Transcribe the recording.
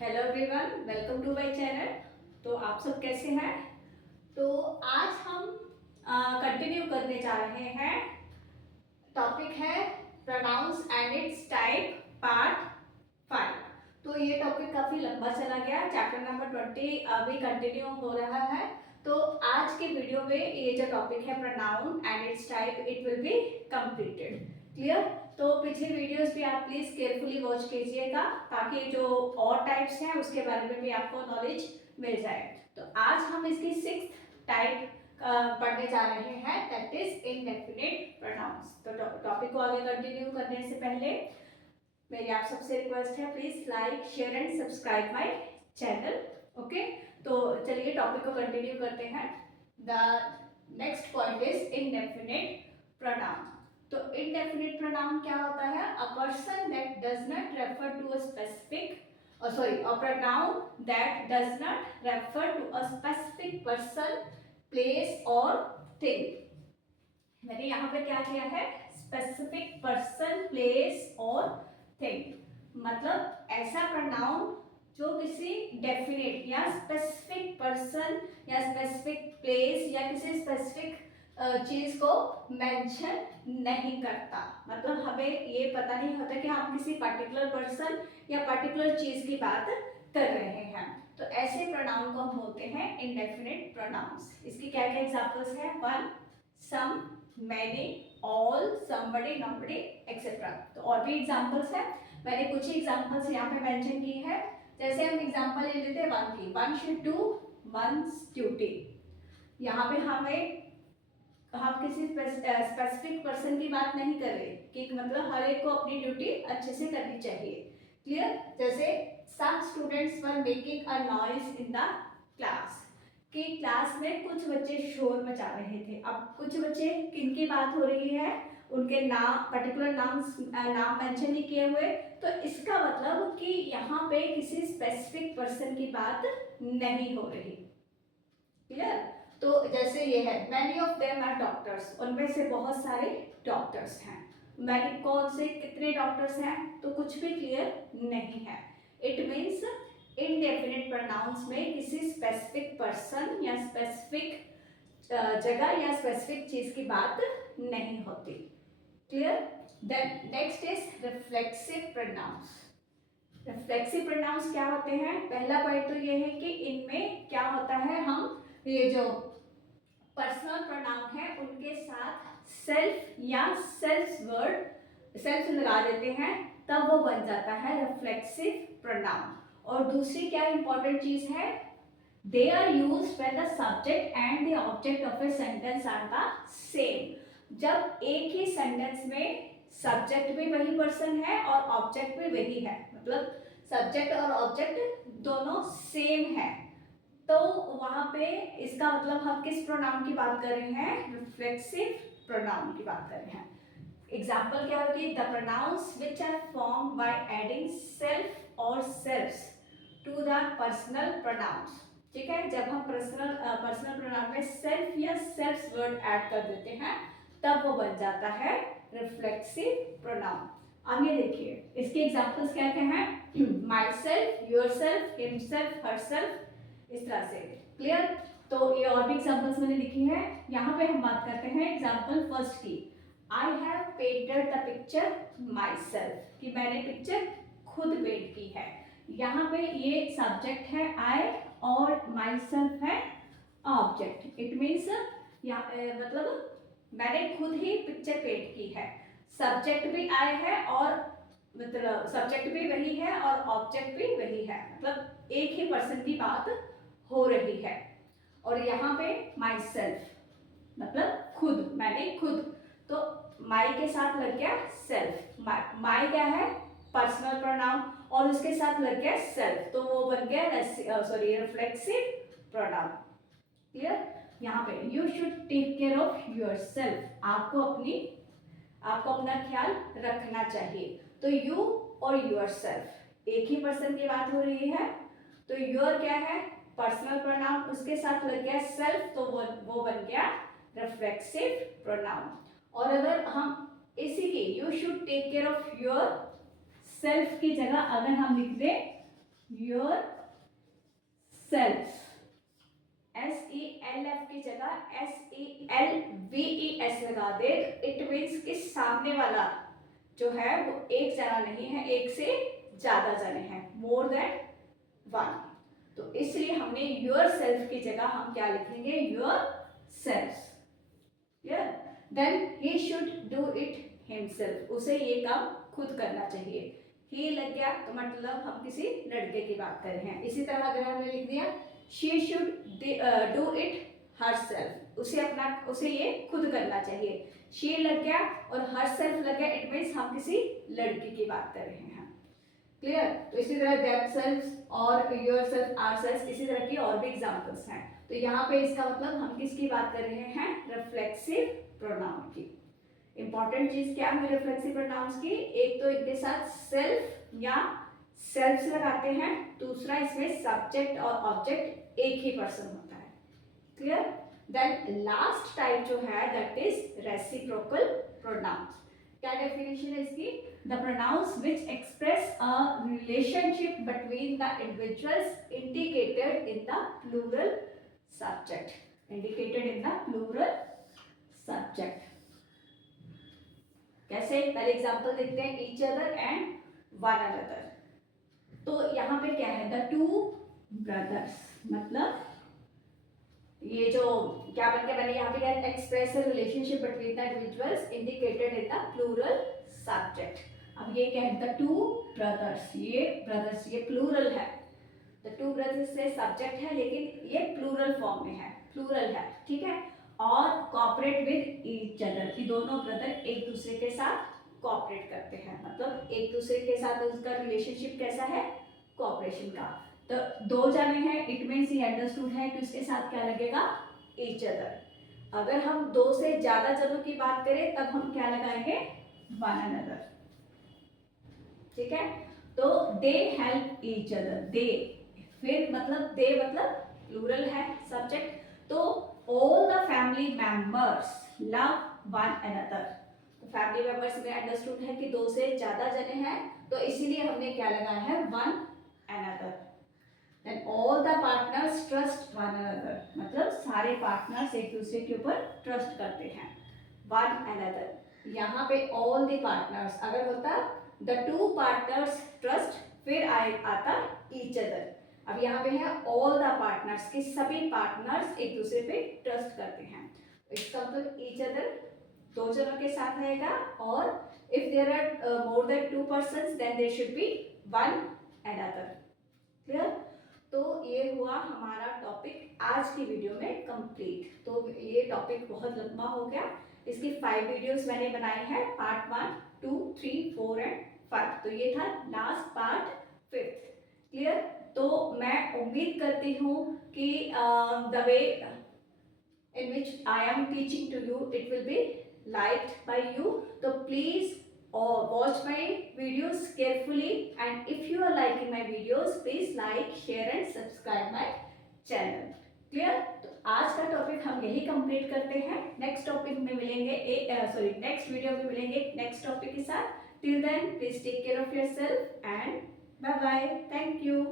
Hello everyone, welcome to my channel. तो आप सब कैसे हैं? तो आज हम कंटिन्यू करने जा रहे हैं। टॉपिक है pronouns and it's type part 5। तो ये टॉपिक काफ़ी लंबा चला गया। चैप्टर नंबर 20 अभी कंटिन्यू हो रहा है। तो आज के वीडियो में ये जो टॉपिक है pronoun and it's type, it will be completed. Clear? तो पिछले वीडियोस भी आप प्लीज केयरफुली वॉच कीजिएगा ताकि जो और टाइप्स हैं उसके बारे में भी आपको नॉलेज मिल जाए। तो आज हम इसकी 6th टाइप पढ़ने जा रहे हैं, दैट इज इंडेफिनिट प्रोनाउंस। तो टॉपिक को आगे कंटिन्यू करने से पहले मेरी आप सबसे रिक्वेस्ट है, please like share and subscribe my channel. Okay, तो चलिए टॉपिक को कंटिन्यू करते हैं। The next point is indefinite pronoun. तो इंडेफिनिट प्रोनाउन क्या होता है? A person that does not refer to a specific a pronoun that does not refer to a specific person, place or thing। मैंने यहाँ पे क्या किया है? स्पेसिफिक पर्सन, प्लेस और थिंग। मतलब ऐसा प्रोनाउन जो किसी डेफिनेट या स्पेसिफिक पर्सन या स्पेसिफिक प्लेस या किसी स्पेसिफिक चीज को मेंशन नहीं करता। मतलब हमें ये पता नहीं होता कि हम किसी पर्टिकुलर पर्सन या पर्टिकुलर चीज की बात कर रहे हैं। तो ऐसे प्रोनाउन को हम बोलते हैं इंडेफिनिट प्रोनाउंस। इसकी क्या क्या एग्जांपल्स हैं? वन, सम, मैनी, ऑल, समबडी, नॉबडी, एक्सेट्रा। तो और भी एग्जांपल्स हैं। मैंने कुछ ही एग्जांपल्स यहाँ पे मेंशन की है। जैसे हम एग्जांपल ले लेते हैं वन की, one should do once duty. यहाँ पे हम किसी स्पेसिफिक पर्सन की बात नहीं कर रहे कि मतलब हर एक को अपनी ड्यूटी अच्छे से करनी चाहिए। क्लियर? जैसे some students were making a noise in the class, कि क्लास में कुछ बच्चे शोर मचा रहे थे। अब कुछ बच्चे किनकी बात हो रही है? उनके नाम, पर्टिकुलर नाम मेंशन नहीं किए हुए। तो इसका मतलब कि यहाँ पे किसी स्पेसिफिक पर्सन की बात नहीं हो रही। क्लियर? तो जैसे ये है, many of them are doctors, उनमें से बहुत सारे डॉक्टर्स हैं। मैनी कौन से, कितने डॉक्टर्स हैं? तो कुछ भी क्लियर नहीं है। इट मीन्स इनडेफिनिट प्रोनाउंस में किसी स्पेसिफिक पर्सन या स्पेसिफिक जगह या स्पेसिफिक चीज की बात नहीं होती। Clear? Then next is reflexive pronouns. Reflexive pronouns क्या होते हैं? पहला पॉइंट तो ये है कि इनमें क्या होता है, हम ये जो पर्सनल प्रोनाउन है उनके साथ सेल्फ या सेल्फ लगा देते हैं, तब वो बन जाता है रिफ्लेक्सिव प्रोनाउन। और दूसरी क्या इंपॉर्टेंट चीज है? They are used when the subject and the object of a sentence are the same. जब एक ही सेंटेंस में सब्जेक्ट भी वही पर्सन है और ऑब्जेक्ट भी वही है, मतलब सब्जेक्ट और ऑब्जेक्ट दोनों सेम है, तो वहां पे इसका मतलब हम किस प्रोनाउन की बात कर रहे हैं? रिफ्लेक्सिव प्रोनाउन की बात कर रहे हैं। एग्जाम्पल क्या होगी? The pronouns which are form by adding self और selves to the personal pronouns. ठीक है, जब हम पर्सनल प्रोनाउन में सेल्फ या सेल्फ्स वर्ड ऐड कर देते हैं तब वो बन जाता है रिफ्लेक्सिव प्रोनाउन। आगे देखिए, इसके एग्जांपल्स क्या क्या हैं? My self, your self, himself, herself, इस तरह से। क्लियर? तो ये और भी एग्जांपल्स मैंने लिखी है। यहाँ पे हम बात करते हैं एग्जांपल फर्स्ट की। I have painted the picture my self, कि मैंने पिक्चर खुद पेंट की है। यहाँ पे ये सब्जेक्ट है आई और माई सेल्फ है ऑब्जेक्ट। इट मीन्स मतलब मैंने खुद ही पिक्चर पेंट की है। सब्जेक्ट भी आई है और मतलब सब्जेक्ट भी वही है और ऑब्जेक्ट भी वही है, मतलब एक ही पर्सन की बात हो रही है। और यहाँ पे माई सेल्फ मतलब खुद, मैंने खुद, तो माई के साथ लग गया सेल्फ। माई क्या है? पर्सनल प्रोनाउन, और उसके साथ लग गया सेल्फ, तो वो बन गया रिफ्लेक्सिव प्रोनाउन। क्लियर? यहाँ पे you should take care of yourself, आपको अपना ख्याल रखना चाहिए। तो यू और योर सेल्फ एक ही पर्सन की बात हो रही है, तो योर क्या है? पर्सनल प्रोनाउन, उसके साथ लग गया सेल्फ, तो वो बन गया रिफ्लेक्सिव प्रोनाउन। और अगर हम इसी की you should take care of yourself की जगह अगर हम लिख दें योर सेल्फ, SELF की जगह SELVES लगा दे, इट मीन्स कि सामने वाला जो है वो एक जना नहीं है, एक से ज्यादा जने हैं, मोर देन वन। तो इसलिए हमने योर सेल्फ की जगह हम क्या लिखेंगे, yourself. Then he should do it himself, उसे ये काम खुद करना चाहिए। ही लग गया तो मतलब हम किसी लड़के की बात कर रहे हैं। इसी तरह अगर हमने लिख दिया she should do it herself, उसे ये खुद करना चाहिए। शी लग गया और हरसेल्फ लग गया, इट मीन्स हम किसी लड़की की बात कर रहे हैं। क्लियर? तो इसी तरह देमसेल्व्स और योरसेल्फ, आवरसेल्व्स, इसी तरह की और भी एग्जांपल्स हैं। तो यहाँ पे इसका मतलब हम किसकी बात कर रहे हैं, रिफ्लेक्सिव प्रोनाउन की। इंपॉर्टेंट चीज क्या है रिफ्लेक्सिव प्रोनाउंस की, एक तो इनके साथ सेल्फ या सेल्फ्स लगाते हैं, दूसरा इसमें सब्जेक्ट और ऑब्जेक्ट एक ही पर्सन होता है। क्लियर? देन लास्ट टाइप जो है दैट इज रेसिप्रोकल प्रोनाउंस। क्या डेफिनेशन है इसकी, the pronouns which express a relationship between the individuals indicated in the plural subject, indicated in the plural subject. कैसे, पहले एग्जांपल देखते हैं, each other and one another. तो यहाँ पे क्या है, द टू ब्रदर्स, मतलब ये जो क्या बन के बने यहाँ पे क्या, express a relationship between the individuals indicated in the plural subject. अब ये क्या है, द टू ब्रदर्स, ये ब्रदर्स ये प्लूरल है, द टू ब्रदर्स से सब्जेक्ट है लेकिन ये प्लूरल फॉर्म में है, प्लूरल है, ठीक है। और कॉपरेट विद ईच अदर, कि दोनों ब्रदर एक दूसरे के साथ कॉपरेट करते हैं, मतलब एक दूसरे के साथ उसका रिलेशनशिप कैसा है, कॉपरेशन का। तो दो जाने हैं, इट मीन्स ही अंडरस्टूड है कि उसके साथ क्या लगेगा, ईच अदर। अगर हम दो से ज्यादा जनों की बात करें तब हम क्या लगाएंगे, वन अनदर, ठीक है। तो दे हेल्प ईच अदर, दे, फिर मतलब दे मतलब प्लूरल है सब्जेक्ट, तो all the family members love one another। तो फैमिली मेंबर्स में अंडरस्टूड है कि दो से ज्यादा जने हैं, तो इसीलिए हमने क्या लगाया है, one another. Then all the partners trust one another, मतलब सारे पार्टनर्स एक दूसरे के ऊपर ट्रस्ट करते हैं, वन अनदर। यहाँ पे ऑल द पार्टनर्स अगर होता द टू पार्टनर्स ट्रस्ट, फिर आता ईच अदर। अब यहाँ पे है ऑल द पार्टनर्स, कि सभी पार्टनर्स एक दूसरे पे ट्रस्ट करते हैं। इसका मतलब ईच अदर दो जनों के साथ रहेगा, और if there are more than two persons then there should be one another. Clear? तो ये हुआ हमारा टॉपिक आज की वीडियो में कंप्लीट। तो ये टॉपिक बहुत लंबा हो गया, इसकी 5 वीडियोस मैंने बनाई है, पार्ट 1, 2, 3, 4 एंड 5। तो ये था लास्ट पार्ट 5th। क्लियर? तो मैं उम्मीद करती हूँ कि the way in which I am teaching to you, it will be liked by you. So please watch my videos carefully, and if you are liking my videos, please like, share and subscribe my channel. Clear? तो आज का topic हम यही complete करते हैं, next topic में मिलेंगे, next video में मिलेंगे नेक्स्ट टॉपिक के साथ। Till then please take care of yourself and bye bye, thank you.